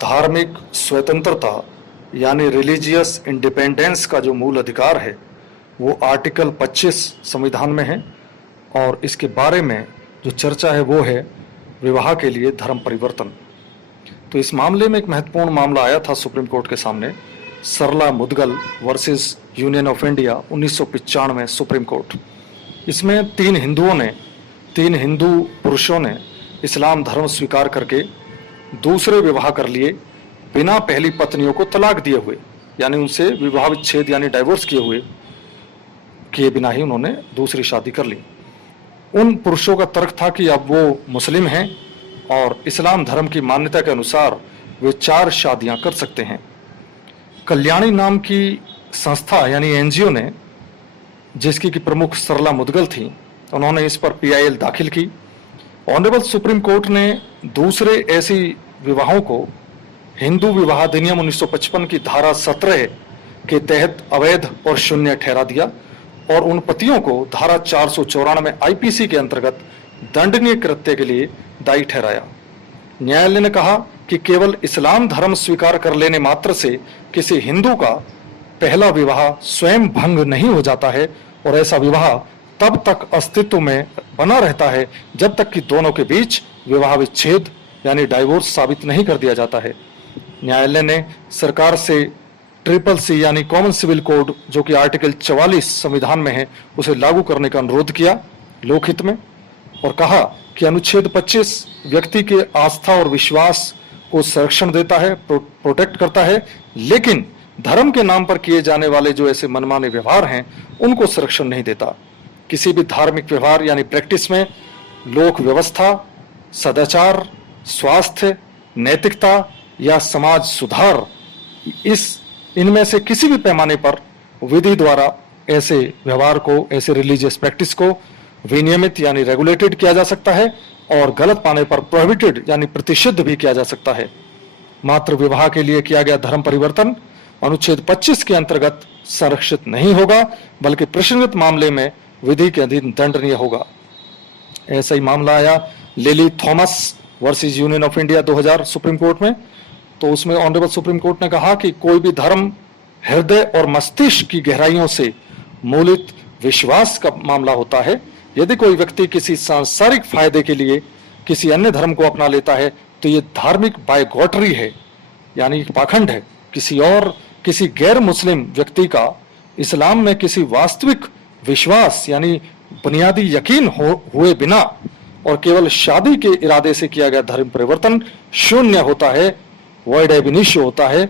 धार्मिक स्वतंत्रता यानी रिलीजियस इंडिपेंडेंस का जो मूल अधिकार है वो आर्टिकल 25 संविधान में है और इसके बारे में जो चर्चा है वो है विवाह के लिए धर्म परिवर्तन। तो इस मामले में एक महत्वपूर्ण मामला आया था सुप्रीम कोर्ट के सामने, Sarla Mudgal versus union of India 1995 supreme court. इसमें तीन हिंदू पुरुषों ने इस्लाम धर्म स्वीकार करके दूसरे विवाह कर लिए बिना पहली पत्नियों को तलाक दिए हुए, यानी उनसे विवाह विच्छेद यानी डाइवोर्स किए बिना ही उन्होंने दूसरी शादी कर ली। उन पुरुषों का तर्क था कि अब वो मुस्लिम हैं और इस्लाम धर्म की मान्यता के अनुसार वे 4 शादियां कर सकते हैं। कल्याणी नाम की संस्था यानी एनजीओ ने, जिसकी की प्रमुख सरला मुदगल थी, उन्होंने इस पर पीआईएल दाखिल की। ऑनरेबल सुप्रीम कोर्ट ने दूसरे ऐसी विवाहों को हिंदू विवाह अधिनियम 1955 की धारा 17 के तहत अवैध और शून्य ठहरा दिया और उन पतियों को धारा 494 आईपीसी के अंतर्गत दंडनीय कृत्य के लिए दायी ठहराया। न्यायालय ने कहा कि केवल इस्लाम धर्म स्वीकार कर लेने मात्र से किसी हिंदू का पहला विवाह स्वयं भंग नहीं हो जाता है और ऐसा विवाह तब तक अस्तित्व में बना रहता है जब तक कि दोनों के बीच विवाह विच्छेद यानी डाइवोर्स साबित नहीं कर दिया जाता है। न्यायालय ने सरकार से CCC यानी कॉमन सिविल कोड, जो कि आर्टिकल 44 संविधान में है, उसे लागू करने का अनुरोध किया लोकहित में और कहा कि अनुच्छेद 25 व्यक्ति के आस्था और विश्वास को संरक्षण देता है, प्रोटेक्ट करता है, लेकिन धर्म के नाम पर किए जाने वाले जो ऐसे मनमाने व्यवहार हैं उनको संरक्षण नहीं देता। किसी भी धार्मिक व्यवहार यानी प्रैक्टिस में लोक व्यवस्था, सदाचार, स्वास्थ्य, नैतिकता या समाज सुधार, इनमें से किसी भी पैमाने पर विधि द्वारा ऐसे व्यवहार को, ऐसे रिलीजियस प्रैक्टिस को विनियमित यानी रेगुलेटेड किया जा सकता है और गलत पाने पर प्रोहिबिटेड यानी प्रतिषिद्ध भी किया जा सकता है। मात्र विवाह के लिए किया गया धर्म परिवर्तन अनुच्छेद 25 के अंतर्गत संरक्षित नहीं होगा, बल्कि प्रश्नित मामले में विधि के अधीन दंडनीय होगा। ऐसा ही मामला आया lily Thomas versus union of India 2000 supreme court में। तो उसमें ऑनरेबल सुप्रीम कोर्ट ने कहा कि कोई भी धर्म हृदय और मस्तिष्क की गहराइयों से मूलित विश्वास का मामला होता है। यदि कोई व्यक्ति किसी सांसारिक फायदे के लिए किसी अन्य धर्म को अपना लेता है तो ये धार्मिक बायगॉटरी है, यानी पाखंड है। किसी गैर मुस्लिम व्यक्ति का इस्लाम में किसी वास्तविक विश्वास यानी बुनियादी यकीन हुए बिना और केवल शादी के इरादे से किया गया धर्म परिवर्तन शून्य होता है, वॉइड एब इनिशियो होता है।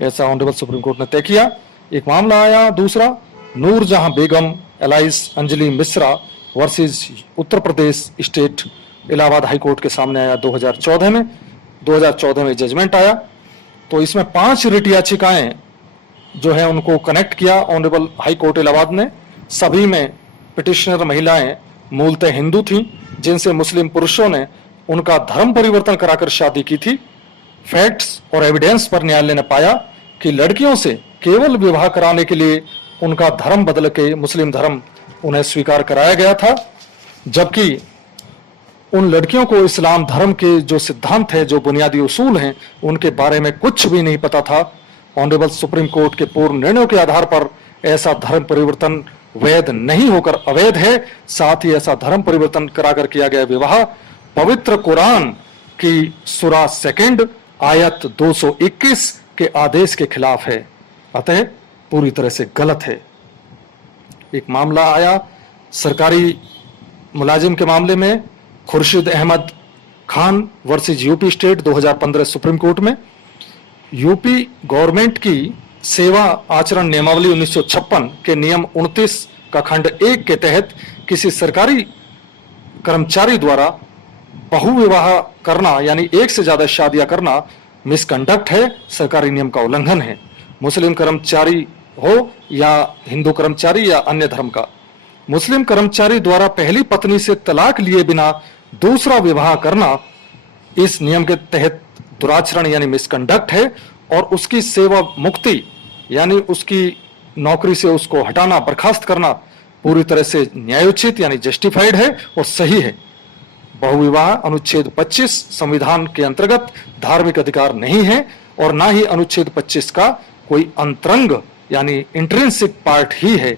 ऐसा ऑनरेबल सुप्रीम कोर्ट ने तय किया। एक मामला आया दूसरा, नूरजहां बेगम alias Anjali Mishra versus Uttar Pradesh state, Allahabad high court के सामने आया 2014 में जजमेंट आया। तो इसमें 5 रिट याचिकाएं जो है उनको कनेक्ट किया ऑनरेबल हाई कोर्ट इलाहाबाद ने। सभी में पिटिशनर महिलाएं मूलतः हिंदू थीं, जिनसे मुस्लिम पुरुषों ने उनका धर्म परिवर्तन कराकर शादी की थी। फैक्ट्स और एविडेंस पर न्यायालय ने पाया कि लड़कियों से केवल विवाह कराने के लिए उनका धर्म बदल के मुस्लिम धर्म उन्हें स्वीकार कराया गया था, जबकि उन लड़कियों को इस्लाम धर्म के जो सिद्धांत है, जो बुनियादी उसूल हैं, उनके बारे में कुछ भी नहीं पता था। ऑनरेबल सुप्रीम कोर्ट के पूर्व निर्णयों के आधार पर ऐसा धर्म परिवर्तन वैध नहीं होकर अवैध है। साथ ही ऐसा धर्म परिवर्तन कराकर किया गया विवाह पवित्र कुरान की सूरा 2 आयत 221 के आदेश के खिलाफ है, अतः पूरी तरह से गलत है। एक मामला आया सरकारी मुलाजिम के मामले में, Khurshid Ahmad Khan versus UP state 2015 supreme court में। यूपी गवर्नमेंट की सेवा आचरण नियमावली 1956 के नियम 29 का खंड 1 के तहत किसी सरकारी कर्मचारी द्वारा बहुविवाह करना यानी एक से ज्यादा शादियां करना मिसकंडक्ट है, सरकारी नियम का उल्लंघन है। मुस्लिम कर्मचारी हो या हिंदू कर्मचारी या अन्य धर्म का, मुस्लिम कर्मचारी द्वारा पहली पत्नी से तलाक लिए बिना दूसरा विवाह करना इस नियम के तहत दुराचरण यानी मिसकंडक्ट है और उसकी सेवा मुक्ति यानी उसकी नौकरी से उसको हटाना, बर्खास्त करना पूरी तरह से न्यायोचित यानी जस्टिफाइड है और सही है। बहुविवाह अनुच्छेद 25 संविधान के अंतर्गत धार्मिक अधिकार नहीं है और ना ही अनुच्छेद 25 का कोई अंतरंग यानी इंट्रिंसिक पार्ट ही है